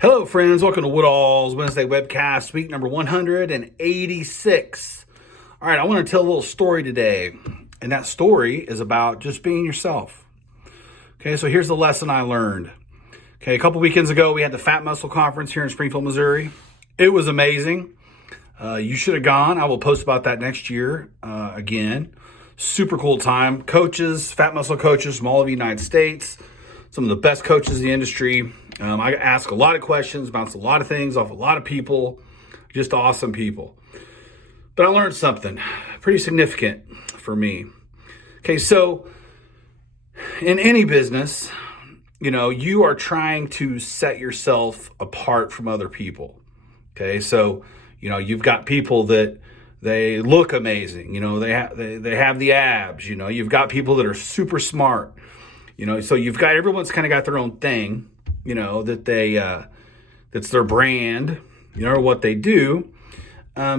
Hello, friends. Welcome to Woodall's Wednesday Webcast, week number 186. All right, I want to tell a little story today, and that story is about just being yourself. Okay, so here's the lesson I learned. Okay, a couple weekends ago, we had the Fat Muscle Conference here in Springfield, Missouri. It was amazing. You should have gone. I will post about that next year again. Super cool time. Coaches, fat muscle coaches from all over the United States, some of the best coaches in the industry. I ask a lot of questions, bounce a lot of things off a lot of people, just awesome people. But I learned something pretty significant for me. Okay, so in any business, you are trying to set yourself apart from other people. Okay, so you've got people that they look amazing. They have the abs. You've got people that are super smart. So you've got everyone's kind of got their own thing. That they that's their brand. Or what they do. I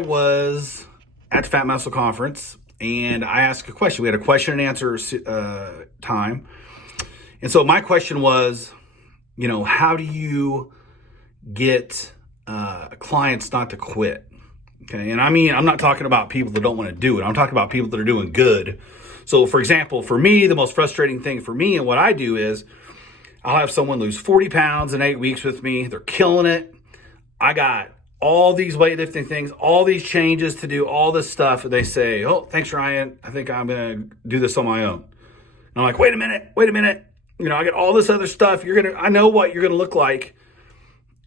was at the Fat Muscle Conference and I asked a question. We had a question and answer time, and so my question was, how do you get clients not to quit? Okay. And I'm not talking about people that don't want to do it. I'm talking about people that are doing good. So for example, for me, the most frustrating thing for me and what I do is I'll have someone lose 40 pounds in 8 weeks with me. They're killing it. I got all these weightlifting things, all these changes to do, all this stuff. And they say, "Oh, thanks, Ryan. I think I'm going to do this on my own." And I'm like, wait a minute. I got all this other stuff. I know what you're going to look like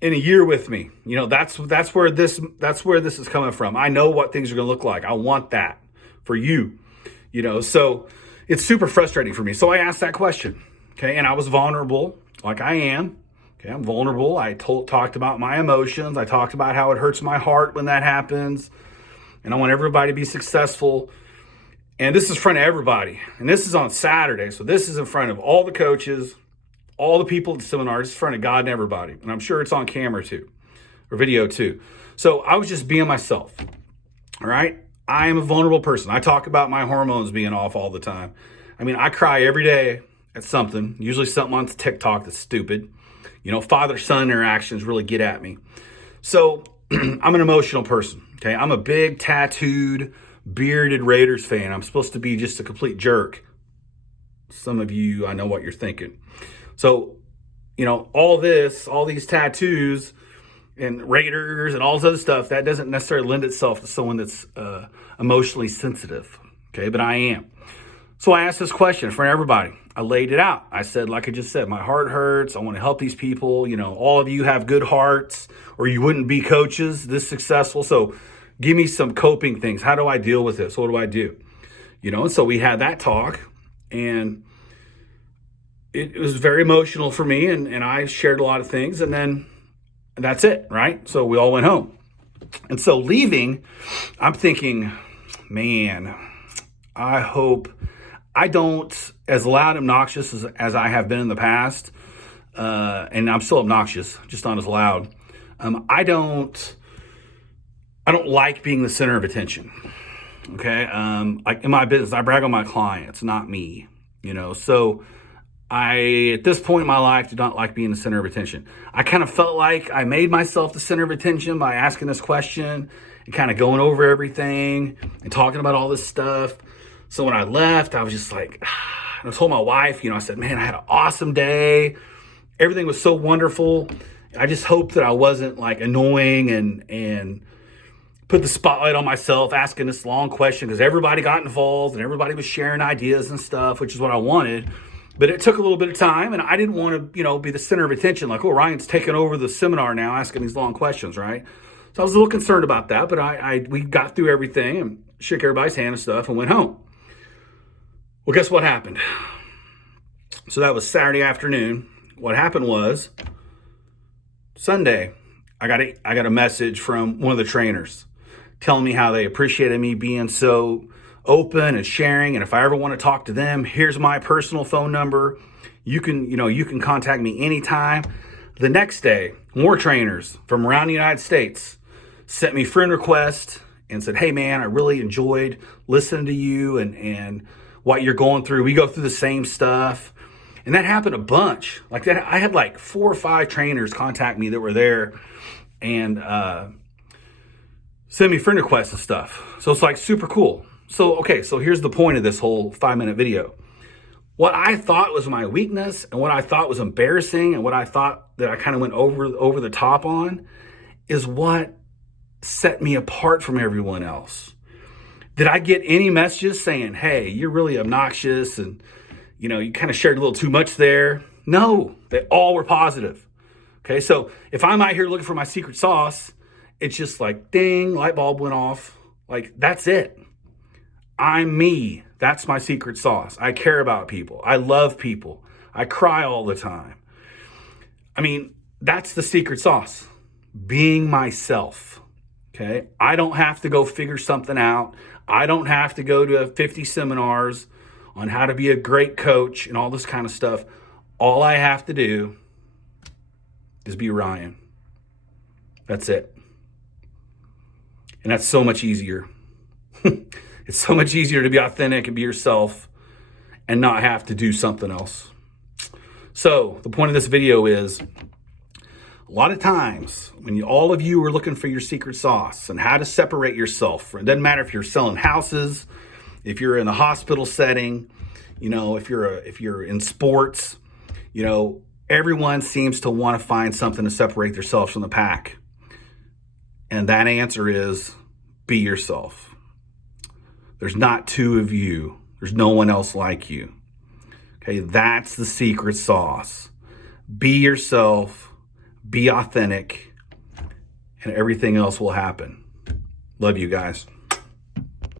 in a year with me. That's where this is coming from. I know what things are going to look like. I want that for you, so it's super frustrating for me. So I asked that question. Okay. And I was vulnerable like I am. Okay. I'm vulnerable. I talked about my emotions. I talked about how it hurts my heart when that happens. And I want everybody to be successful. And this is in front of everybody. And this is on Saturday. So this is in front of all the coaches, all the people at the seminar. It's in front of God and everybody. And I'm sure it's on camera too, or video too. So I was just being myself. All right. I am a vulnerable person. I talk about my hormones being off all the time. I cry every day at something, usually something on TikTok that's stupid. Father-son interactions really get at me. So I'm an emotional person. Okay. I'm a big tattooed, bearded Raiders fan. I'm supposed to be just a complete jerk. Some of you, I know what you're thinking. So, all these tattoos and Raiders and all this other stuff, that doesn't necessarily lend itself to someone that's emotionally sensitive. Okay, but I am. So I asked this question for everybody. I laid it out. I said, like I just said, my heart hurts. I want to help these people. All of you have good hearts or you wouldn't be coaches this successful. So give me some coping things. How do I deal with this? What do I do? And so we had that talk, and it was very emotional for me, and I shared a lot of things, and then that's it, right? So we all went home. And so leaving, I'm thinking, man, I hope I don't, as loud and obnoxious as I have been in the past, and I'm still obnoxious, just not as loud. I don't like being the center of attention. Okay. Like in my business, I brag on my clients, not me, so I, at this point in my life, do not like being the center of attention. I kind of felt like I made myself the center of attention by asking this question and kind of going over everything and talking about all this stuff. So when I left, I was just like, I told my wife, I said, man, I had an awesome day. Everything was so wonderful. I just hoped that I wasn't like annoying and put the spotlight on myself asking this long question, because everybody got involved and everybody was sharing ideas and stuff, which is what I wanted. But it took a little bit of time, and I didn't want to, be the center of attention. Like, oh, Ryan's taking over the seminar now, asking these long questions, right? So I was a little concerned about that, but we got through everything and shook everybody's hand and stuff and went home. Well, guess what happened? So that was Saturday afternoon. What happened was Sunday, I got a message from one of the trainers telling me how they appreciated me being so open and sharing. And if I ever want to talk to them, here's my personal phone number. You can contact me anytime. The next day, more trainers from around the United States sent me friend requests and said, hey man, I really enjoyed listening to you and what you're going through. We go through the same stuff. And that happened a bunch. Like that, I had like 4 or 5 trainers contact me that were there and send me friend requests and stuff. So it's like super cool. So, okay, so here's the point of this whole 5-minute video. What I thought was my weakness and what I thought was embarrassing and what I thought that I kind of went over the top on is what set me apart from everyone else. Did I get any messages saying, hey, you're really obnoxious and, you know, you kind of shared a little too much there? No, they all were positive. Okay, so if I'm out here looking for my secret sauce, it's just like, ding, light bulb went off. Like, that's it. I'm me. That's my secret sauce. I care about people. I love people. I cry all the time. I mean, that's the secret sauce. Being myself. Okay? I don't have to go figure something out. I don't have to go to 50 seminars on how to be a great coach and all this kind of stuff. All I have to do is be Ryan. That's it. And that's so much easier. It's so much easier to be authentic and be yourself and not have to do something else. So the point of this video is, a lot of times when all of you are looking for your secret sauce and how to separate yourself, it doesn't matter if you're selling houses, if you're in a hospital setting, you know, if you're in sports, you know, everyone seems to want to find something to separate themselves from the pack. And that answer is be yourself. There's not 2 of you. There's no one else like you. Okay, that's the secret sauce. Be yourself, be authentic, and everything else will happen. Love you guys.